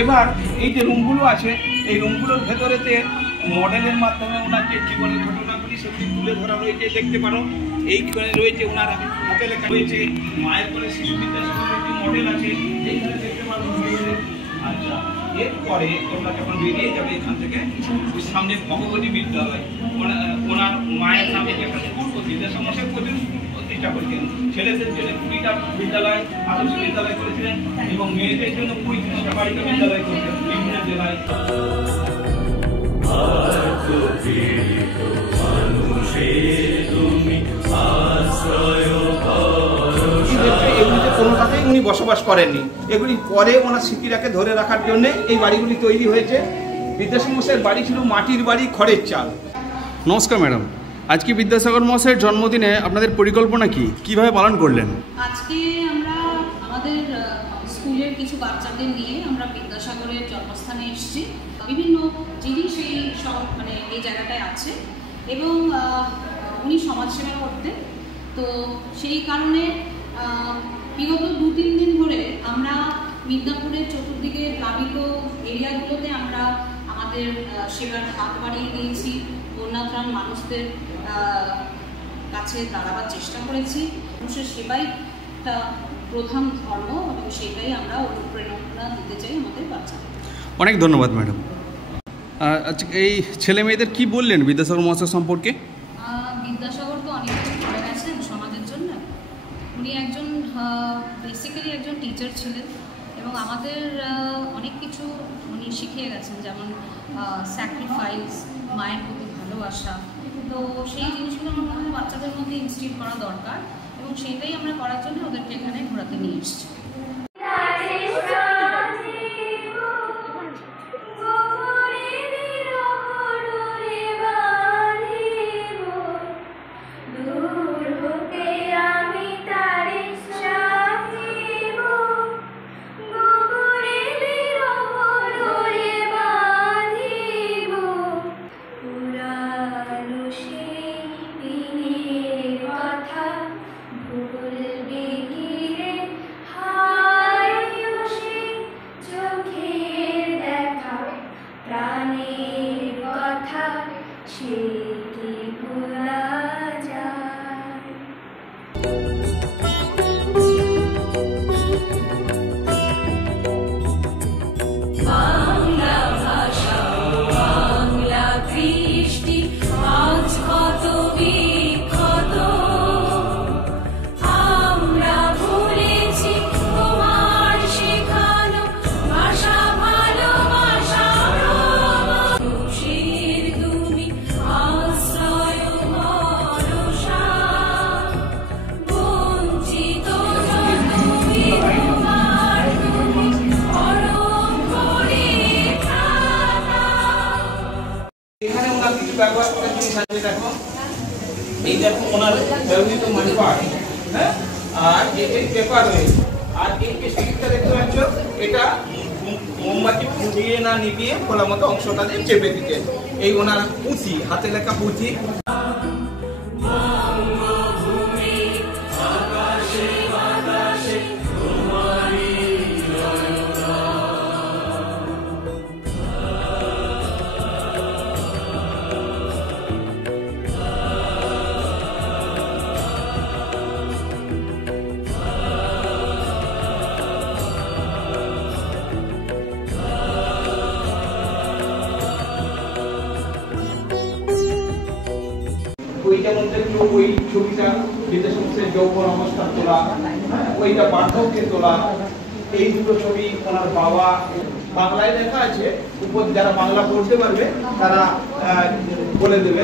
এবার এই যে রুমগুলো আছে, এই রুমগুলোর ভেতরেতে মডেলের মাধ্যমে ওনার যে জীবনের ঘটনাগুলি সেগুলি তুলে ধরা রয়েছে, দেখতে পারো। এইখানে রয়েছে ওনার হাতে লেখা রয়েছে মায়ের কোলে শিশু বিদ্যাসাগরের একটি মডেল আছে, এইখানে দেখতে পারো। আচ্ছা, এরপরে তোমরা যখন বেরিয়ে যাবে এখান থেকে, সামনে ভগবতী বিদ্যালয়, ওনার মায়ের নামে যে একটা স্কুল প্রতিষ্ঠা মশাই প্রচুর প্রতিষ্ঠা করেছেন। ছেলেদের জন্য 20টা বিদ্যালয়, আদর্শ বিদ্যালয় করেছিলেন এবং মেয়েদের জন্য 35টা বালিকা বিদ্যালয় করেছেন বিভিন্ন জেলায়। এগুলিতে কোনোটাতেই উনি বসবাস করেননি। এগুলি পরে ওনার স্মৃতিটাকে ধরে রাখার জন্য এই বাড়িগুলি তৈরি হয়েছে। বিদ্যাসাগর মশাইয়ের বাড়ি ছিল মাটির বাড়ি, খড়ের চাল। নমস্কার ম্যাডাম, আজকে বিদ্যাসাগর মশাইয়ের জন্মদিনে আপনাদের পরিকল্পনা কি, কিভাবে পালন করলেন? আজকে আমরা আমাদের স্কুলের কিছু বাচ্চাদের নিয়ে আমরা বিদ্যাসাগরের জন্মস্থানে এসেছি। বিভিন্ন জিনিস এই মানে এই জায়গাটায় আছে এবং উনি সমাজসেবা করতেন। তো সেই কারণে বিগত 2-3 দিন ধরে আমরা মিদনাপুরের চতুর্দিকে প্লাবিত এরিয়াগুলোতে আমরা আমাদের সেবার হাত বাড়িয়ে দিয়েছি, বন্যাত্রাণ মানুষদের কাছে দাঁড়াবার চেষ্টা করেছি। মানুষের সেবাই একটা প্রধান ধর্ম এবং সেটাই আমরা অনুপ্রেরণা দিতে চাই আমাদের বাচ্চাদের। অনেক ধন্যবাদ ম্যাডাম। আচ্ছা, এই ছেলে মেয়েদের কি বললেন বিদ্যাসাগর মহাশয় সম্পর্কে? বিদ্যাসাগর তো অনেক কিছু করে গেছেন সমাজের জন্য। উনি একজন বেসিক্যালি একজন টিচার ছিলেন এবং আমাদের অনেক কিছু উনি শিখিয়ে গেছেন, যেমন স্যাক্রিফাইস, মায়ের প্রতি ভালোবাসা। তো সেই জিনিসগুলো আমার মনে হয় বাচ্চাদের মধ্যে ইনস্টিল করা দরকার এবং সেটাই আমরা করার জন্য ওদেরকে এখানে ঘোরাতে নিয়ে এসেছি। এখানে ওনার কিছু ব্যবহার করার জিনিস আছে, দেখো। এই দেখো ওনার ব্যবহৃত মানিপাট, হ্যাঁ, আর এই পেপার রয়েছে। আর এই স্টিকটা দেখতে পাচ্ছ, এটা মোমবাতি ফুটিয়ে না নিভিয়ে খোলা মতো অংশটা দিয়ে চেপে দিতে। এই ওনার পুঁথি, হাতে লেখা পুঁথি। ওইটার মধ্যে ওই ছবিটা বিদ্যাসাগরের যৌবন অবস্থান তোলা, ওইটা বার্ধক্যে তোলা। এই দুটো ছবি ওনার বাবা, বাংলায় লেখা আছে, উপর যারা বাংলা পড়তে পারবে তারা বলে দেবে।